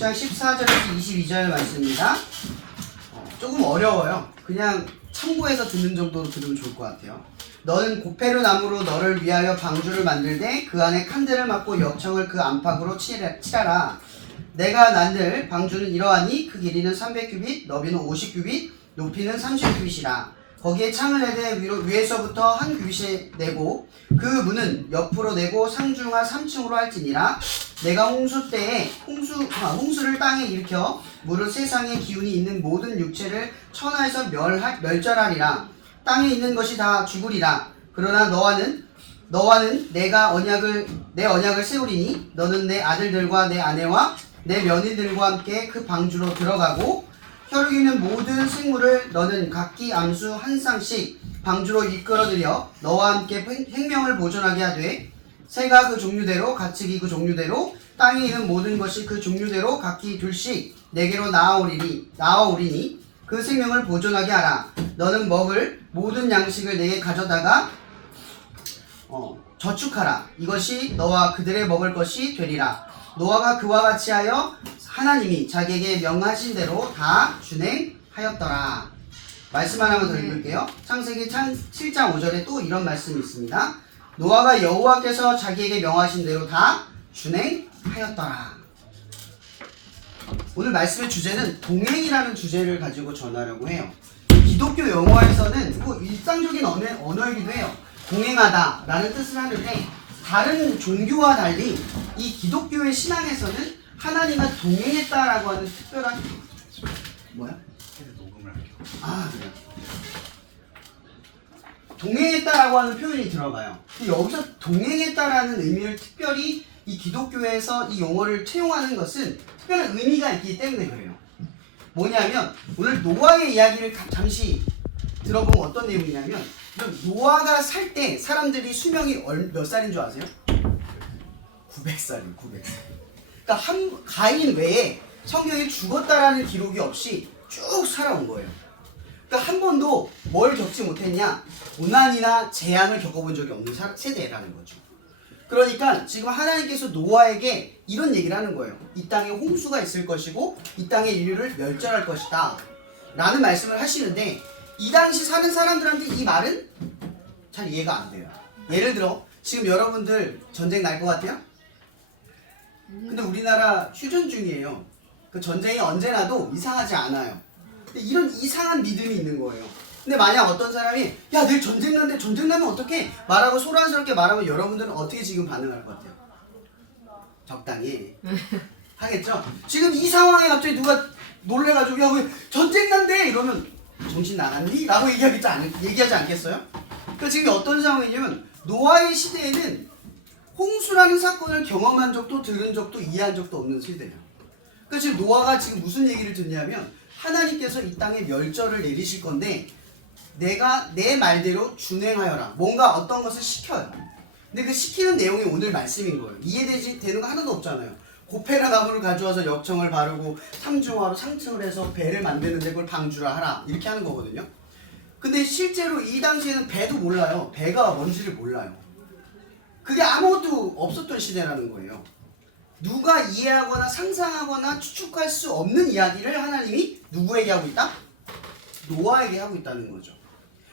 6장 14절에서 22절 말씀입니다. 조금 어려워요. 그냥 참고해서 듣는 정도로 들으면 좋을 것 같아요. 너는 고페르 나무로 너를 위하여 방주를 만들되 그 안에 칸대를 막고 역청을 그 안팎으로 칠하라. 내가 만들 방주는 이러하니 그 길이는 300규빗, 너비는 50규빗, 높이는 30규빗이라. 거기에 창을 내되 위에서부터 한 규빗에 내고 그 문은 옆으로 내고 상중하 3층으로 할지니라. 내가 홍수 때에 홍수를 땅에 일으켜 물을 세상에 기운이 있는 모든 육체를 천하에서 멸절하리라. 땅에 있는 것이 다 죽으리라. 그러나 너와는 내가 내 언약을 세우리니 너는 내 아들들과 내 아내와 내 며느리들과 함께 그 방주로 들어가고 혈육 있는 모든 생물을 너는 각기 암수 한 쌍씩 방주로 이끌어들여 너와 함께 생명을 보존하게 하되 새가 그 종류대로 가축이 그 종류대로 땅에 있는 모든 것이 그 종류대로 각기 둘씩 내게로 나아오리니 그 생명을 보존하게 하라. 너는 먹을 모든 양식을 내게 가져다가 저축하라. 이것이 너와 그들의 먹을 것이 되리라. 노아가 그와 같이 하여 하나님이 자기에게 명하신 대로 다 준행하였더라. 말씀 하나만 더 읽을게요. 창세기 7장 5절에 또 이런 말씀이 있습니다. 노아가 여호와께서 자기에게 명하신 대로 다 준행하였더라. 오늘 말씀의 주제는 동행이라는 주제를 가지고 전하려고 해요. 기독교 영어에서는 일상적인 언어이기도 해요. 동행하다 라는 뜻을 하는데 다른 종교와 달리 이 기독교의 신앙에서는 하나님과 동행했다라고 하는 특별한 뭐야? 그래요. 동행했다라고 하는 표현이 들어가요. 여기서 동행했다라는 의미를 특별히 이 기독교에서 이 용어를 채용하는 것은 특별한 의미가 있기 때문에 그래요. 뭐냐면 오늘 노아의 이야기를 잠시 들어보면 어떤 내용이냐면 노아가 살 때 사람들이 수명이 몇 살인 줄 아세요? 900살이에요. 900살. 그러니까 가인 외에 성경에 죽었다라는 기록이 없이 쭉 살아온 거예요. 그러니까 한 번도 뭘 겪지 못했냐? 고난이나 재앙을 겪어본 적이 없는 세대라는 거죠. 그러니까 지금 하나님께서 노아에게 이런 얘기를 하는 거예요. 이 땅에 홍수가 있을 것이고 이 땅의 인류를 멸절할 것이다 라는 말씀을 하시는데 이 당시 사는 사람들한테 이 말은 잘 이해가 안 돼요. 예를 들어 지금 여러분들 전쟁 날 것 같아요? 근데 우리나라 휴전 중이에요. 그 전쟁이 언제 나도 이상하지 않아요. 근데 이런 이상한 믿음이 있는 거예요. 근데 만약 어떤 사람이 야 내일 전쟁 난대 전쟁 나면 어떡해? 말하고 소란스럽게 말하면 여러분들은 어떻게 지금 반응할 것 같아요? 적당히 하겠죠? 지금 이 상황에 갑자기 누가 놀래가지고 야 왜 전쟁 난대? 이러면 정신 나갔니? 라고 얘기하지 않겠어요? 그러니까 지금 어떤 상황이냐면 노아의 시대에는 홍수라는 사건을 경험한 적도 들은 적도 이해한 적도 없는 시대예요. 그러니까 지금 노아가 지금 무슨 얘기를 듣냐면 하나님께서 이 땅에 멸절을 내리실 건데 내가 내 말대로 준행하여라. 뭔가 어떤 것을 시켜요. 근데 그 시키는 내용이 오늘 말씀인 거예요. 이해되는 거 하나도 없잖아요. 고페라 나무를 가져와서 역청을 바르고 상중하로 상층을 해서 배를 만드는데 그걸 방주라 하라. 이렇게 하는 거거든요. 근데 실제로 이 당시에는 배도 몰라요. 배가 뭔지를 몰라요. 그게 아무것도 없었던 시대라는 거예요. 누가 이해하거나 상상하거나 추측할 수 없는 이야기를 하나님이 누구에게 하고 있다? 노아에게 하고 있다는 거죠.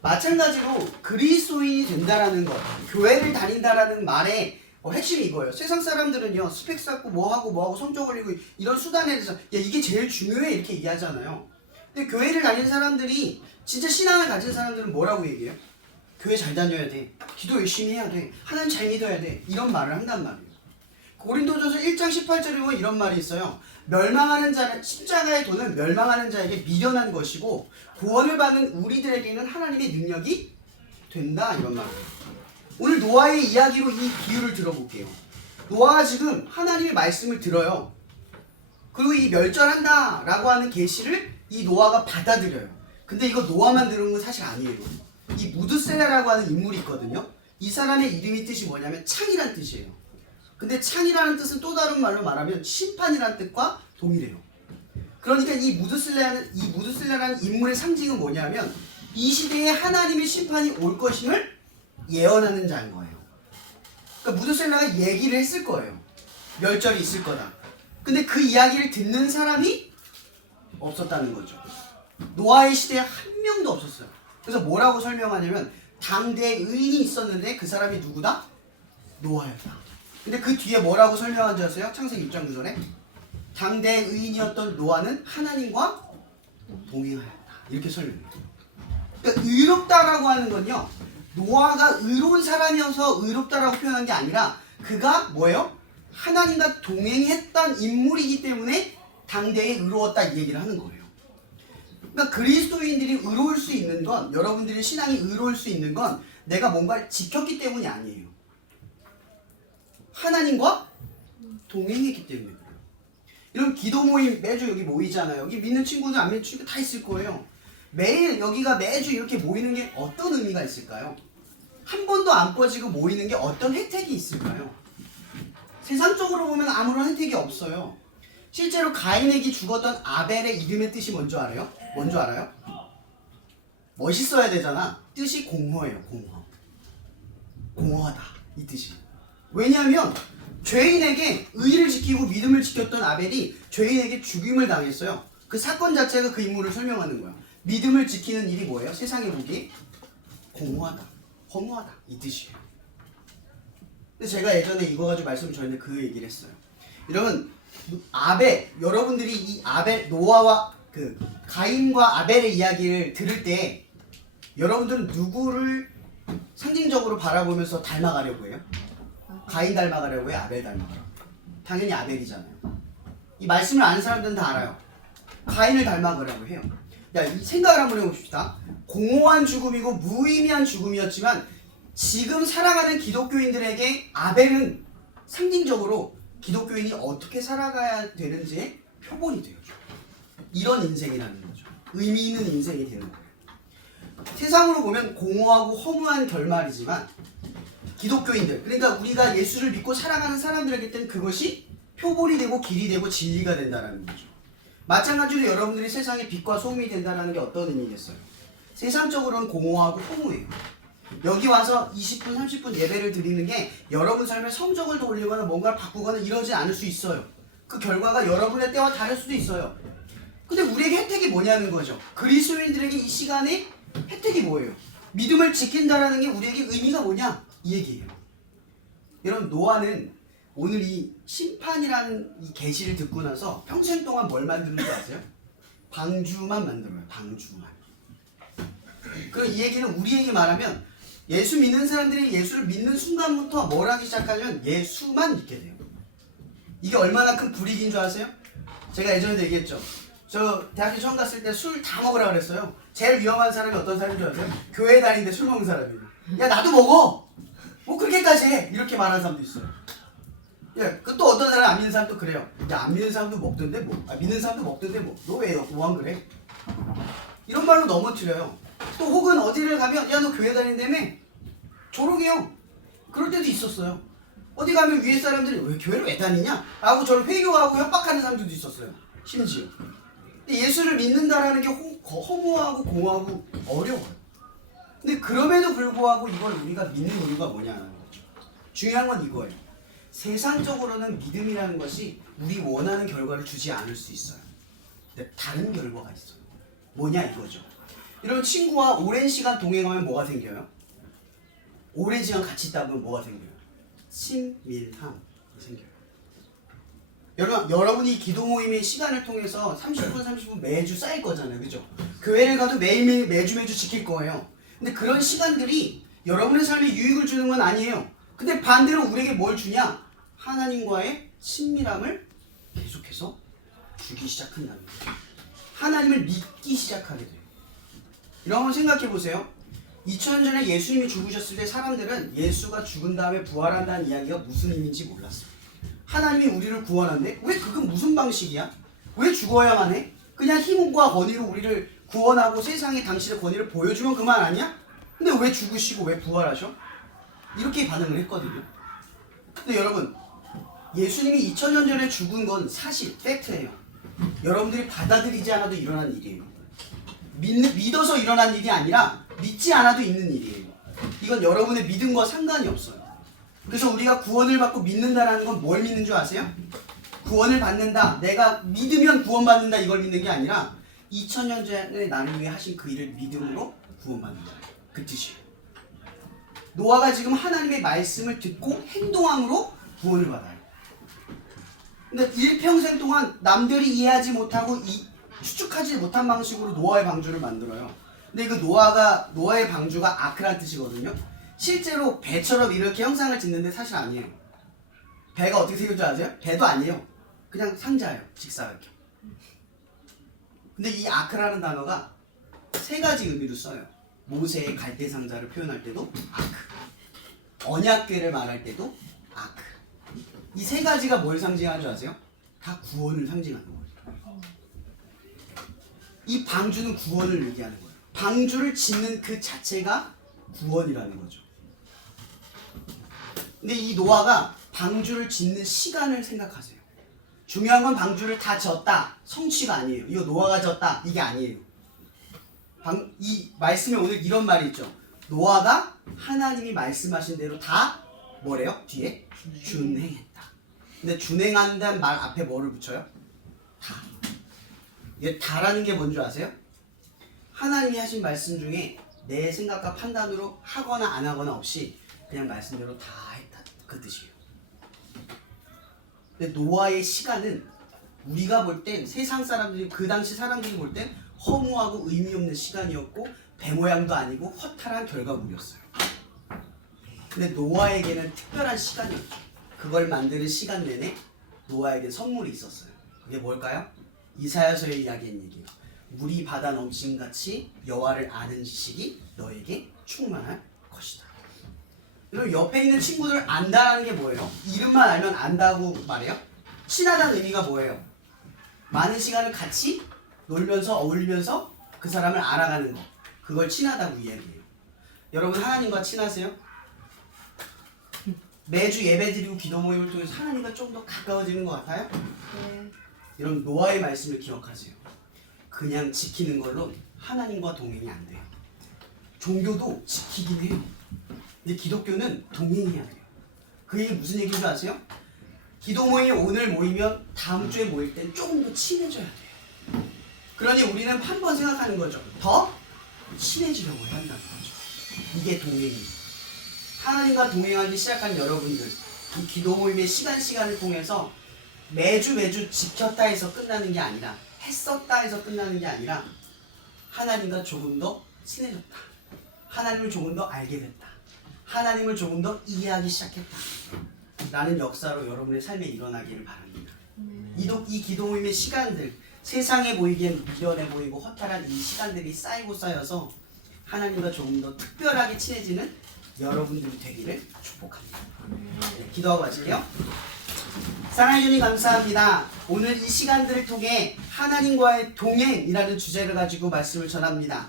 마찬가지로 그리스도인이 된다라는 것, 교회를 다닌다라는 말의 핵심이 이거예요. 세상 사람들은요 스펙 쌓고 뭐하고 성적 올리고 이런 수단에 대해서 야 이게 제일 중요해 이렇게 얘기하잖아요. 근데 교회를 다니는 사람들이 진짜 신앙을 가진 사람들은 뭐라고 얘기해요? 교회 잘 다녀야 돼. 기도 열심히 해야 돼. 하나님 잘 믿어야 돼. 이런 말을 한단 말이에요. 고린도전서 1장 18절에 보면 이런 말이 있어요. 멸망하는 자는 십자가의 도는 멸망하는 자에게 미련한 것이고 구원을 받는 우리들에게는 하나님의 능력이 된다 이런 말이에요. 오늘 노아의 이야기로 이 비유를 들어볼게요. 노아가 지금 하나님의 말씀을 들어요. 그리고 이 멸절한다 라고 하는 계시를 이 노아가 받아들여요. 근데 이거 노아만 들은 건 사실 아니에요. 이 무드셀라라고 하는 인물이 있거든요. 이 사람의 이름이 뜻이 뭐냐면 창이란 뜻이에요. 근데 창이라는 뜻은 또 다른 말로 말하면 심판이라는 뜻과 동일해요. 그러니까 이 무드셀라라는 인물의 상징은 뭐냐면 이 시대에 하나님의 심판이 올 것임을 예언하는 자인 거예요. 그러니까 무드셀라가 얘기를 했을 거예요. 멸절이 있을 거다. 근데 그 이야기를 듣는 사람이 없었다는 거죠. 노아의 시대에 한 명도 없었어요. 그래서 뭐라고 설명하냐면 당대에 의인이 있었는데 그 사람이 누구다? 노아였다. 근데 그 뒤에 뭐라고 설명한지 아세요? 창세기 6장 9절에 당대의 의인이었던 노아는 하나님과 동행하였다. 이렇게 설명해요. 그러니까 의롭다라고 하는 건요, 노아가 의로운 사람이어서 의롭다라고 표현한 게 아니라 그가 뭐예요? 하나님과 동행했던 인물이기 때문에 당대에 의로웠다 이 얘기를 하는 거예요. 그러니까 그리스도인들이 의로울 수 있는 건, 여러분들의 신앙이 의로울 수 있는 건 내가 뭔가를 지켰기 때문이 아니에요. 하나님과 동행했기 때문에 그래요. 이런 기도 모임 매주 여기 모이잖아요. 여기 믿는 친구들 안 믿는 친구 다 있을 거예요. 매일 여기가 매주 이렇게 모이는 게 어떤 의미가 있을까요? 한 번도 안 꺼지고 모이는 게 어떤 혜택이 있을까요? 세상적으로 보면 아무런 혜택이 없어요. 실제로 가인에게 죽었던 아벨의 이름의 뜻이 뭔지 알아요? 뭔지 알아요? 멋있어야 되잖아. 뜻이 공허예요. 공허. 공허하다 이 뜻이. 왜냐하면 죄인에게 의를 지키고 믿음을 지켰던 아벨이 죄인에게 죽임을 당했어요. 그 사건 자체가 그 인물을 설명하는 거야. 믿음을 지키는 일이 뭐예요? 세상에 보기 공허하다, 허무하다 이 뜻이에요. 근데 제가 예전에 이거 가지고 말씀을 드렸는데 그 얘기를 했어요. 여러분 아벨, 여러분들이 이 아벨, 노아와 그 가인과 아벨의 이야기를 들을 때 여러분들은 누구를 상징적으로 바라보면서 닮아가려고 해요? 가인 닮아가려고 해요? 아벨 닮아가려고 해요? 당연히 아벨이잖아요. 이 말씀을 아는 사람들은 다 알아요. 가인을 닮아가려고 해요. 야, 이 생각을 한번 해봅시다. 공허한 죽음이고 무의미한 죽음이었지만 지금 살아가는 기독교인들에게 아벨은 상징적으로 기독교인이 어떻게 살아가야 되는지의 표본이 돼요. 이런 인생이라는 거죠. 의미 있는 인생이 되는 거예요. 세상으로 보면 공허하고 허무한 결말이지만 기독교인들, 그러니까 우리가 예수를 믿고 살아가는 사람들에게는 그것이 표본이 되고 길이 되고 진리가 된다는 거죠. 마찬가지로 여러분들이 세상의 빛과 소금이 된다는 게 어떤 의미겠어요? 세상적으로는 공허하고 허무해요. 여기 와서 20분, 30분 예배를 드리는 게 여러분 삶에 성적을 더 올리거나 뭔가를 바꾸거나 이러지 않을 수 있어요. 그 결과가 여러분의 때와 다를 수도 있어요. 근데 우리에게 혜택이 뭐냐는 거죠. 그리스도인들에게 이 시간에 혜택이 뭐예요? 믿음을 지킨다라는 게 우리에게 의미가 뭐냐? 이 얘기예요. 여러분 노아는 오늘 이 심판이라는 이 계시를 듣고 나서 평생 동안 뭘 만드는 줄 아세요? 방주만 만들어요. 방주만. 그럼 이 얘기는 우리에게 말하면 예수 믿는 사람들이 예수를 믿는 순간부터 뭘 하기 시작하면 예수만 믿게 돼요. 이게 얼마나 큰 불이익인 줄 아세요? 제가 예전에도 얘기했죠. 저 대학교 처음 갔을 때 술 다 먹으라 그랬어요. 제일 위험한 사람이 어떤 사람인 줄 아세요? 교회 다니는데 술 먹는 사람이에요. 야 나도 먹어! 뭐 그렇게까지 해! 이렇게 말하는 사람도 있어요. 예, 그 또 어떤 사람 안 믿는 사람도 그래요. 야 안 믿는 사람도 먹던데 뭐, 믿는 사람도 먹던데 뭐, 너 왜 뭐한 그래? 이런 말로 넘어뜨려요. 또 혹은 어디를 가면 야 너 교회 다닌다며? 조롱해요. 그럴 때도 있었어요. 어디 가면 위에 사람들이 왜 교회를 왜 다니냐? 라고 저를 회교하고 협박하는 사람들도 있었어요. 심지어. 근데 예수를 믿는다라는 게 허무하고 공허하고 어려워요. 근데 그럼에도 불구하고 이걸 우리가 믿는 이유가 뭐냐는 거죠. 중요한 건 이거예요. 세상적으로는 믿음이라는 것이 우리 원하는 결과를 주지 않을 수 있어요. 근데 다른 결과가 있어요. 뭐냐 이거죠. 여러분 친구와 오랜 시간 동행하면 뭐가 생겨요? 오랜 시간 같이 있다 보면 뭐가 생겨요? 친밀함이 생겨요. 여러분이 기도 모임의 시간을 통해서 30분 매주 쌓일 거잖아요. 그죠? 교회를 가도 매일매일 매주 지킬 거예요. 근데 그런 시간들이 여러분의 삶에 유익을 주는 건 아니에요. 근데 반대로 우리에게 뭘 주냐? 하나님과의 친밀함을 계속해서 주기 시작한다는 거예요. 하나님을 믿기 시작하게 돼요. 여러분 한번 생각해 보세요. 2000년 전에 예수님이 죽으셨을 때 사람들은 예수가 죽은 다음에 부활한다는 이야기가 무슨 의미인지 몰랐어요. 하나님이 우리를 구원한대? 왜 그건 무슨 방식이야? 왜 죽어야만 해? 그냥 힘과 권위로 우리를 구원하고 세상에 당신의 권위를 보여주면 그만 아니야? 근데 왜 죽으시고 왜 부활하셔? 이렇게 반응을 했거든요. 근데 여러분 예수님이 2000년 전에 죽은 건 사실, 팩트예요. 여러분들이 받아들이지 않아도 일어난 일이에요. 믿어서 일어난 일이 아니라 믿지 않아도 있는 일이에요. 이건 여러분의 믿음과 상관이 없어요. 그래서 우리가 구원을 받고 믿는다라는 건 뭘 믿는 줄 아세요? 구원을 받는다, 내가 믿으면 구원받는다 이걸 믿는 게 아니라 2000년 전에 나를 위해 하신 그 일을 믿음으로 구원받는다, 그 뜻이에요. 노아가 지금 하나님의 말씀을 듣고 행동함으로 구원을 받아요. 근데 일평생 동안 남들이 이해하지 못하고 추측하지 못한 방식으로 노아의 방주를 만들어요. 근데 그 노아의 방주가 아크란 뜻이거든요. 실제로 배처럼 이렇게 형상을 짓는데 사실 아니에요. 배가 어떻게 생긴 줄 아세요? 배도 아니에요. 그냥 상자예요. 직사각형. 근데 이 아크라는 단어가 세 가지 의미로 써요. 모세의 갈대 상자를 표현할 때도 아크, 언약궤를 말할 때도 아크. 이 세 가지가 뭘 상징하는 줄 아세요? 다 구원을 상징하는 거예요. 이 방주는 구원을 얘기하는 거예요. 방주를 짓는 그 자체가 구원이라는 거죠. 근데 이 노아가 방주를 짓는 시간을 생각하세요. 중요한 건 방주를 다 졌다, 성취가 아니에요. 이거 노아가 졌다, 이게 아니에요. 이 말씀에 오늘 이런 말이 있죠. 노아가 하나님이 말씀하신 대로 다 뭐래요? 뒤에 준행했다. 근데 준행한다는 말 앞에 뭐를 붙여요? 다. 이게 다라는 게 뭔지 아세요? 하나님이 하신 말씀 중에 내 생각과 판단으로 하거나 안 하거나 없이 그냥 말씀대로 다 했다, 그 뜻이에요. 근데 노아의 시간은 우리가 볼 땐, 세상 사람들이, 그 당시 사람들이 볼 땐 허무하고 의미 없는 시간이었고 배 모양도 아니고 허탈한 결과물이었어요. 근데 노아에게는 특별한 시간이었죠. 그걸 만드는 시간 내내 노아에게 선물이 있었어요. 그게 뭘까요? 이사야서에 이야기한 얘기예요. 물이 바다 넘침같이 여호와를 아는 지식이 너에게 충만할 것이다. 여러분, 옆에 있는 친구들 안다라는 게 뭐예요? 이름만 알면 안다고 말해요? 친하다는 의미가 뭐예요? 많은 시간을 같이 놀면서 어울리면서 그 사람을 알아가는 거, 그걸 친하다고 이야기해요. 여러분, 하나님과 친하세요? 매주 예배드리고 기도 모임을 통해서 하나님과 좀 더 가까워지는 것 같아요? 네. 여러분, 노아의 말씀을 기억하세요. 그냥 지키는 걸로 하나님과 동행이 안 돼요. 종교도 지키긴 해요. 근데 기독교는 동행해야 돼요. 그 얘기 무슨 얘기인 줄 아세요? 기도 모임이 오늘 모이면 다음 주에 모일 땐 조금 더 친해져야 돼요. 그러니 우리는 한 번 생각하는 거죠. 더 친해지려고 한다는 거죠. 이게 동행이에요. 하나님과 동행하기 시작한 여러분들, 이 기도 모임의 시간을 통해서 매주 지켰다 해서 끝나는 게 아니라, 했었다 해서 끝나는 게 아니라 하나님과 조금 더 친해졌다, 하나님을 조금 더 알게 됐다, 하나님을 조금 더 이해하기 시작했다 라는 역사로 여러분의 삶에 일어나기를 바랍니다. 이 기도 모임의 시간들, 세상에 보이기엔 미련해 보이고 허탈한 이 시간들이 쌓이고 쌓여서 하나님과 조금 더 특별하게 친해지는 여러분들이 되기를 축복합니다. 네, 기도하고 마실게요. 사랑해 주님 감사합니다. 오늘 이 시간들을 통해 하나님과의 동행이라는 주제를 가지고 말씀을 전합니다.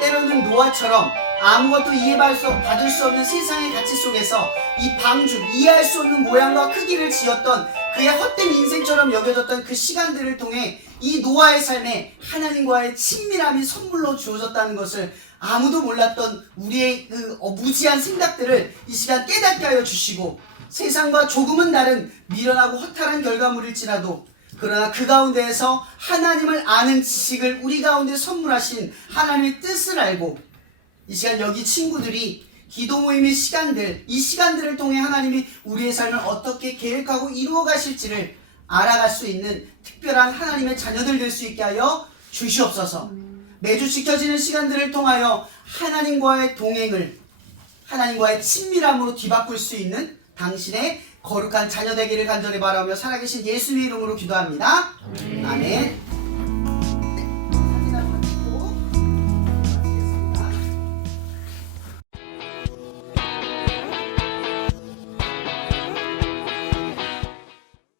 때로는 노아처럼 아무것도 이해받을 수 없는 세상의 가치 속에서 이 방주, 이해할 수 없는 모양과 크기를 지었던 그의 헛된 인생처럼 여겨졌던 그 시간들을 통해 이 노아의 삶에 하나님과의 친밀함이 선물로 주어졌다는 것을 아무도 몰랐던 우리의 그 무지한 생각들을 이 시간 깨닫게 하여 주시고, 세상과 조금은 다른 미련하고 허탈한 결과물일지라도 그러나 그 가운데에서 하나님을 아는 지식을 우리 가운데 선물하신 하나님의 뜻을 알고, 이 시간 여기 친구들이 기도 모임의 시간들, 이 시간들을 통해 하나님이 우리의 삶을 어떻게 계획하고 이루어 가실지를 알아갈 수 있는 특별한 하나님의 자녀들 될 수 있게 하여 주시옵소서. 매주 지켜지는 시간들을 통하여 하나님과의 동행을, 하나님과의 친밀함으로 뒤바꿀 수 있는 당신의 거룩한 자녀 되기를 간절히 바라며 살아계신 예수님의 이름으로 기도합니다. 아멘.